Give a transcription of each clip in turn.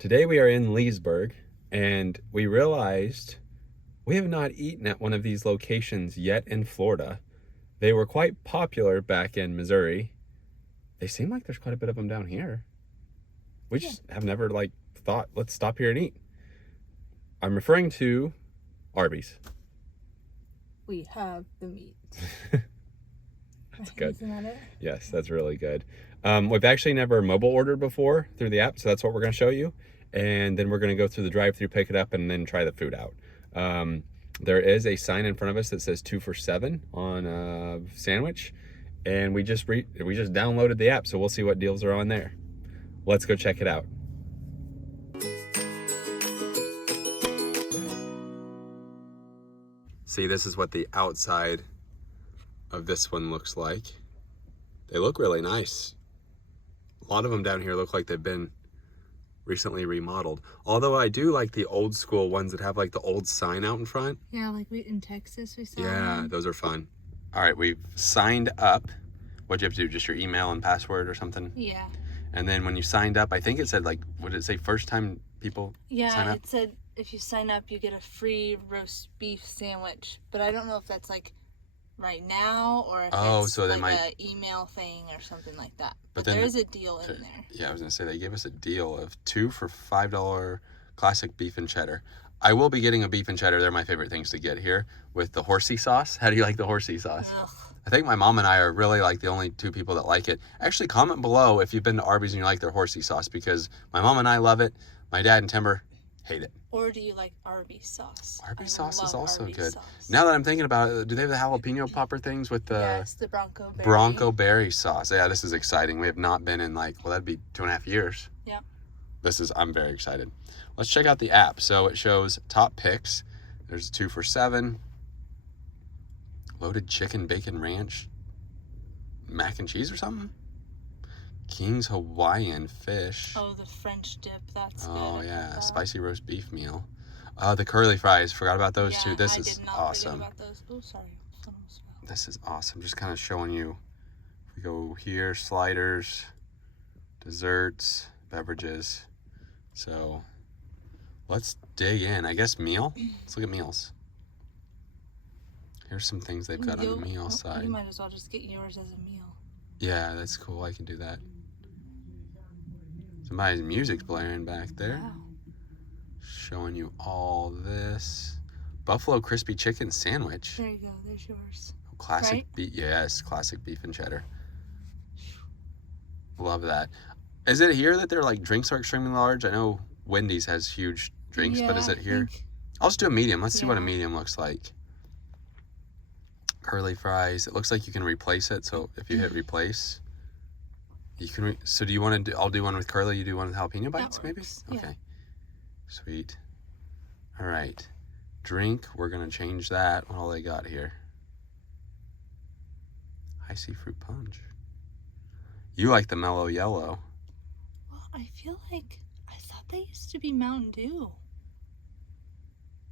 Today we are in Leesburg, and we realized we have not eaten at one of these locations yet in Florida. They were quite popular back in Missouri. They seem like there's quite a bit of them down here. We just have never thought, let's stop here and eat. I'm referring to Arby's. We have the meat. That's good. Isn't that it? Yes, that's really good. We've actually never mobile ordered before through the app, so that's what we're going to show you. And then we're going to go through the drive-through, pick it up, and then try the food out. There is a sign in front of us that says 2 for $7 on a sandwich, and we just downloaded the app, so we'll see what deals are on there. Let's go check it out. See, this is what the outside of this one looks like. They look really nice. A lot of them down here look like they've been recently remodeled. Although I do like the old school ones that have like the old sign out in front. Yeah, like in Texas we saw. Yeah, them. those are fun. All right, we've signed up. What'd you have to do? Just your email and password or something? Yeah. And then when you signed up, I think it said what did it say? First time people sign up? It said if you sign up, you get a free roast beef sandwich. But I don't know if that's like right now or if it's so they like might an email thing or something like that. But But then there is a deal in there. Yeah, I was gonna say they gave us a deal of 2 for $5 classic beef and cheddar. I will be getting a beef and cheddar. They're my favorite things to get here with the horsey sauce. How do you like the horsey sauce? Ugh. I think my mom and I are really like the only two people that like it. Actually, comment below if you've been to Arby's and you like their horsey sauce, because my mom and I love it. My dad and Timber hate it. Or do you like Arby's sauce? Arby's sauce is also Arby's good. sauce. Now that I'm thinking about it, do they have the jalapeno popper things with the yes, the Bronco berry sauce? Yeah, this is exciting. We have not been in that'd be 2.5 years. Yeah. I'm very excited. Let's check out the app. So it shows top picks. There's 2 for $7. Loaded chicken bacon ranch. Mac and cheese or something? King's Hawaiian fish. Oh, the French dip. That's good. Oh, yeah. Spicy roast beef meal. The curly fries. Forgot about those too. This is awesome. Forget about those. Oh, sorry. This is awesome. Just kind of showing you. If we go here, sliders, desserts, beverages. So let's dig in. I guess meal. Let's look at meals. Here's some things they've got on the meal side. You might as well just get yours as a meal. Yeah, that's cool. I can do that. Somebody's music's blaring back there. Wow. Showing you all this. Buffalo crispy chicken sandwich. There you go. There's yours. Classic right? beef. Yes, classic beef and cheddar. Love that. Is it here that their drinks are extremely large? I know Wendy's has huge drinks, but is it here? I'll just do a medium. Let's see what a medium looks like. Curly fries. It looks like you can replace it. So if you hit replace, you can. So do you want to do? I'll do one with curly. You do one with jalapeno bites, maybe. Okay. Yeah. Sweet. All right. Drink. We're gonna change that. What all they got here? Icy fruit punch. You like the mellow yellow. Well, I feel like I thought they used to be Mountain Dew.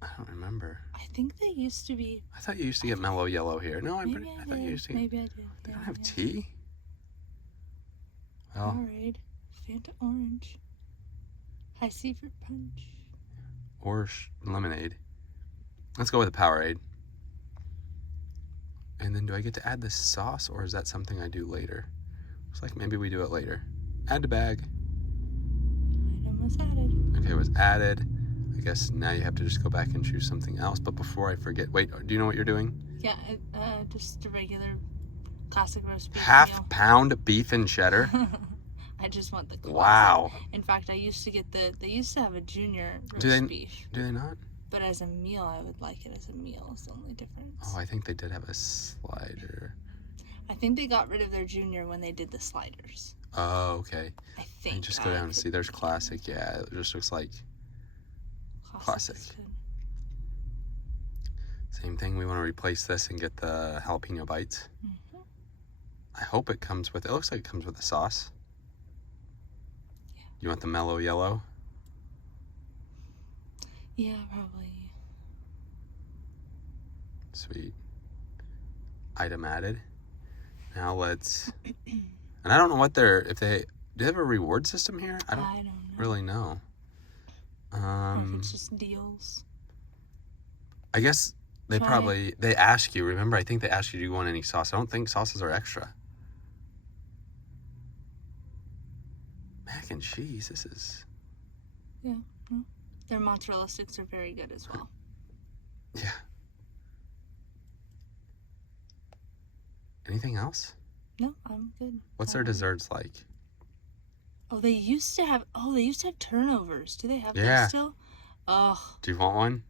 I don't remember. I think they used to be. I thought you used to get mellow yellow here. No, I thought you used to get. Maybe I did. They don't have tea? Well. Powerade, Fanta Orange, High Seafruit Punch. Or lemonade. Let's go with the Powerade. And then do I get to add this sauce, or is that something I do later? Looks like maybe we do it later. Add to bag. Item was added. Okay, it was added. I guess now you have to just go back and choose something else. But before I forget, wait, do you know what you're doing? Yeah, just a regular classic roast beef Half pound beef and cheddar. I just want the classic. Wow. In fact, I used to get they used to have a junior roast beef. Do they not? But as a meal, I would like it as a meal. It's the only difference. Oh, I think they did have a slider. I think they got rid of their junior when they did the sliders. Oh, okay. I think. And just go down and see. There's classic. Yeah, it just looks like classic. Same thing. We want to replace this and get the jalapeno bites. Mm-hmm. I hope it comes with. It looks like it comes with a sauce. Yeah. You want the mellow yellow? Yeah, probably. Sweet. Item added. Now let's. And I don't know what do they have a reward system here? I don't know. really know. Or if it's just deals. I guess they ask you. Remember, I think they ask you, do you want any sauce? I don't think sauces are extra. Mac and cheese. This is. Yeah. Their mozzarella sticks are very good as well. Yeah. Anything else? No, I'm good. What's their desserts like? Oh, they used to have turnovers. Do they have those still? Oh. Do you want one?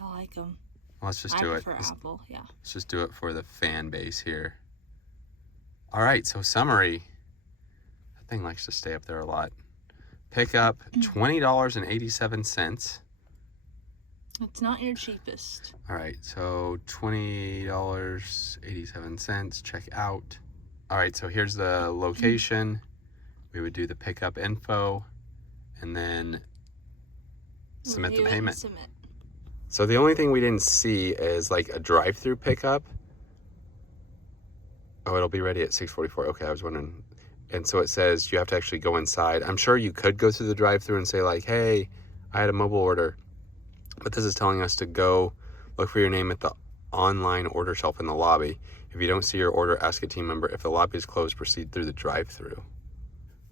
I like them. Well, let's just do it. I prefer apple, yeah. Let's just do it for the fan base here. All right, so summary. That thing likes to stay up there a lot. Pick up $20.87. It's not your cheapest. All right, so $20.87. Check out. All right, so here's the location. We would do the pickup info and then submit the payment. So the only thing we didn't see is like a drive-through pickup. Oh, it'll be ready at 6:44. Okay, I was wondering. And so it says you have to actually go inside. I'm sure you could go through the drive-through and say like, hey, I had a mobile order. But this is telling us to go look for your name at the online order shelf in the lobby. If you don't see your order, ask a team member. If the lobby is closed, proceed through the drive-through.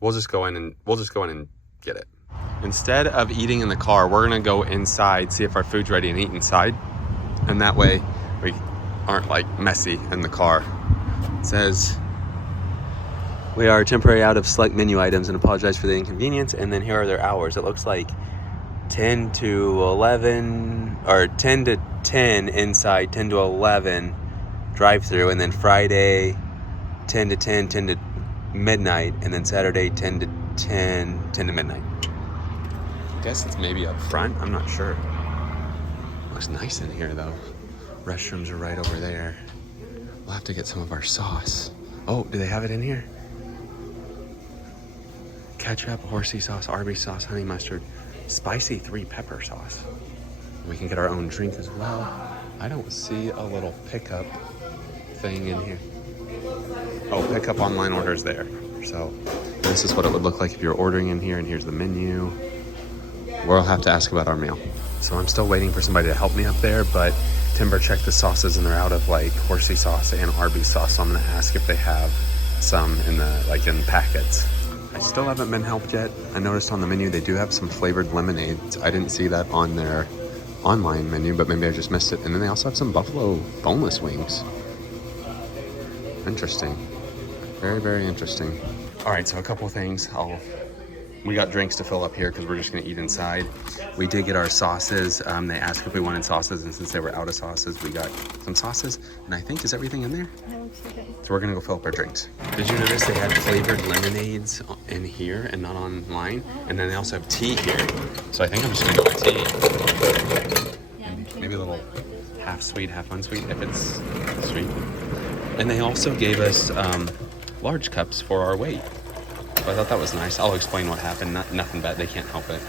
We'll just go in and get it. Instead of eating in the car, we're gonna go inside, see if our food's ready and eat inside. And that way we aren't like messy in the car. It says, we are temporarily out of select menu items and apologize for the inconvenience. And then here are their hours. It looks like 10 to 11 or 10 to 10 inside, 10 to 11 drive through, and then Friday 10 to 10, 10 to midnight, and then Saturday 10 to 10, 10 to midnight. I guess it's maybe up front. I'm not sure. Looks nice in here though. Restrooms are right over there. We'll have to get some of our sauce. Oh, do they have it in here? Ketchup, horsey sauce, Arby's sauce, honey mustard, spicy 3-pepper sauce. We can get our own drink as well. I don't see a little pickup thing in here. Oh, pickup online orders there. So this is what it would look like if you're ordering in here, and here's the menu. We'll have to ask about our meal. So I'm still waiting for somebody to help me up there, but Timber checked the sauces and they're out of like horsey sauce and Arby's sauce. So I'm gonna ask if they have some in the packets. I still haven't been helped yet. I noticed on the menu they do have some flavored lemonades. I didn't see that on their online menu, but maybe I just missed it. And then they also have some buffalo boneless wings. Interesting. Very, very interesting. All right, so a couple of things. We got drinks to fill up here because we're just gonna eat inside. We did get our sauces. They asked if we wanted sauces, and since they were out of sauces, we got some sauces. And I think, is everything in there? So we're gonna go fill up our drinks. Did you notice they had flavored lemonades in here and not online? And then they also have tea here. So I think I'm just gonna go with tea. Maybe a little half sweet, half unsweet if it's sweet. And they also gave us large cups for our weight. So I thought that was nice. I'll explain what happened. Nothing bad. They can't help it.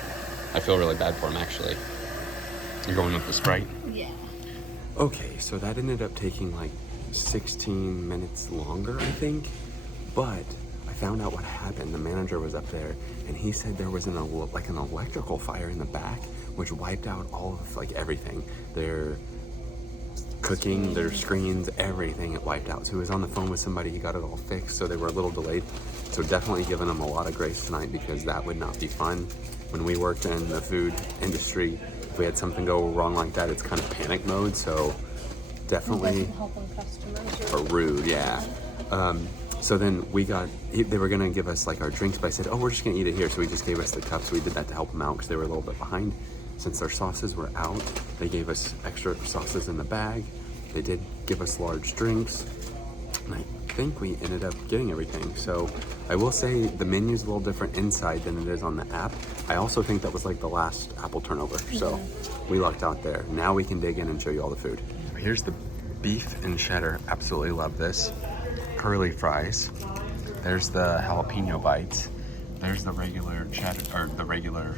I feel really bad for them, actually. You're going with the Sprite? Yeah. Okay, so that ended up taking like 16 minutes longer, I think. But I found out what happened. The manager was up there, and he said there was an electrical fire in the back, which wiped out all of like everything. Their cooking, their screens, everything it wiped out. So he was on the phone with somebody, he got it all fixed, so they were a little delayed. So definitely giving them a lot of grace tonight, because that would not be fun. When we worked in the food industry, if we had something go wrong like that, it's kind of panic mode, so definitely or rude, yeah. So then they were gonna give us like our drinks, but I said, oh, we're just gonna eat it here. So he just gave us the cups. We did that to help them out because they were a little bit behind. Since their sauces were out, they gave us extra sauces in the bag. They did give us large drinks. And I think we ended up getting everything. So I will say the menu's a little different inside than it is on the app. I also think that was like the last Apple turnover. So we lucked out there. Now we can dig in and show you all the food. Here's the beef and cheddar. Absolutely love this. Curly fries. There's the jalapeno bites. There's the regular cheddar, or the regular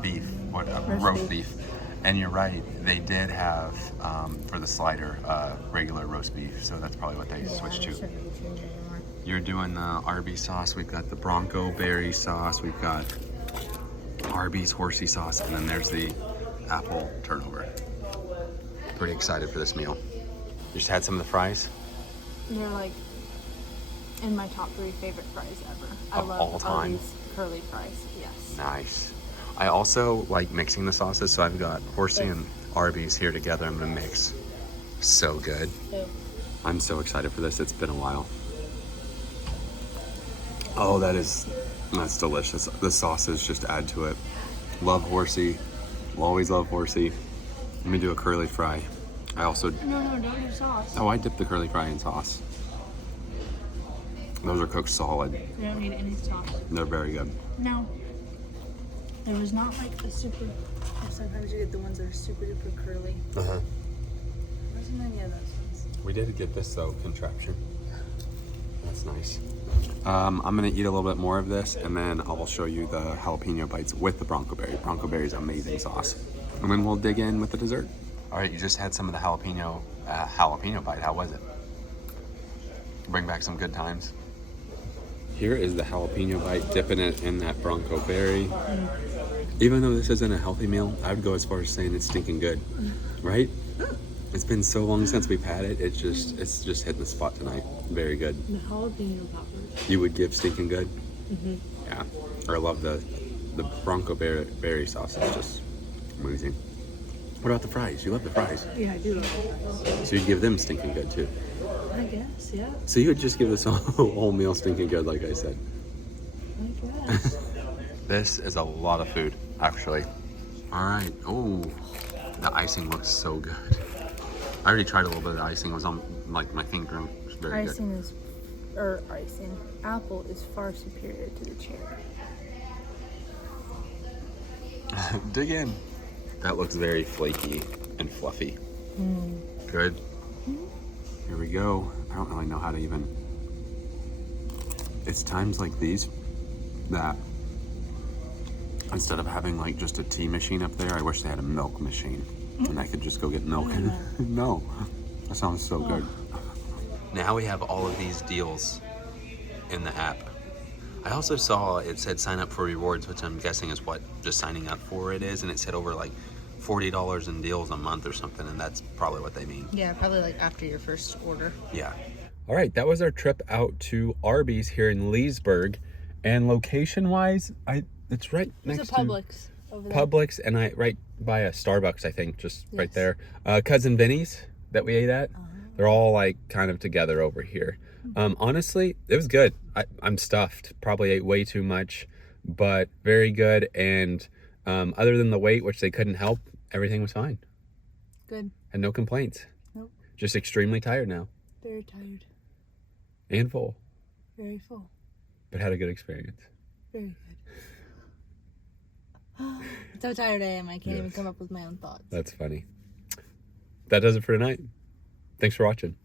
beef, roast beef. And you're right, they did have, for the slider, regular roast beef, so that's probably what they switched to. You're doing the Arby sauce, we've got the Bronco berry sauce, we've got Arby's horsey sauce, and then there's the apple turnover. Pretty excited for this meal. You just had some of the fries? They're like in my top 3 favorite fries ever. I Of love all time? Arby's curly fries. Yes. Nice. I also like mixing the sauces, so I've got horsey and Arby's here together. I'm gonna mix. So good. Ew. I'm so excited for this. It's been a while. Oh, that's delicious. The sauces just add to it. Love horsey. Will always love horsey. Let me do a curly fry. I also... No, don't do sauce. Oh, I dip the curly fry in sauce. Those are cooked solid. You don't need any sauce. They're very good. No. There was not like a super... Sometimes you get the ones that are super duper curly. Uh-huh. There wasn't any of those ones. We did get this, though, contraption. That's nice. I'm going to eat a little bit more of this, and then I'll show you the jalapeno bites with the bronco berry. Bronco berry is amazing sauce. And then we'll dig in with the dessert. All right, you just had some of the jalapeno bite. How was it? Bring back some good times. Here is the jalapeno bite, dipping it in that bronco berry. Even though this isn't a healthy meal, I would go as far as saying it's stinking good, right? It's been so long since we've had it. It's just hitting the spot tonight. Very good. The jalapeno poppers. You would give stinking good? Mm-hmm. Yeah. Or I love the bronco berry sauce. It's just amazing. What about the fries? You love the fries. Yeah, I do love fries. So you'd give them stinking good too. I guess, yeah. So you would just give this whole meal stinking good, like I said. I guess. This is a lot of food, actually. All right. Oh, the icing looks so good. I already tried a little bit of the icing. It was on like my finger. It was very Apple is far superior to the cherry. good. Dig in. That looks very flaky and fluffy. Good. Here we go. I don't really know how to even... It's times like these that instead of having like just a tea machine up there, I wish they had a milk machine and I could just go get milk. No, that sounds so good. Now we have all of these deals in the app. I also saw it said sign up for rewards, which I'm guessing is what just signing up for it is, and it said over like $40 in deals a month or something, and that's probably what they mean. Yeah, probably like after your first order. Yeah. All right, that was our trip out to Arby's here in Leesburg, and location-wise, it's right next to Publix over there. Publix, and right by a Starbucks, I think, just right there. Cousin Vinny's that we ate at. They're all like kind of together over here. Honestly, it was good. I'm stuffed. Probably ate way too much, but very good. And other than the weight, which they couldn't help, everything was fine. Good. And no complaints. Nope. Just extremely tired now. Very tired. And full. Very full. But had a good experience. Very good. So tired I am. I can't even come up with my own thoughts. That's funny. That does it for tonight. Thanks for watching.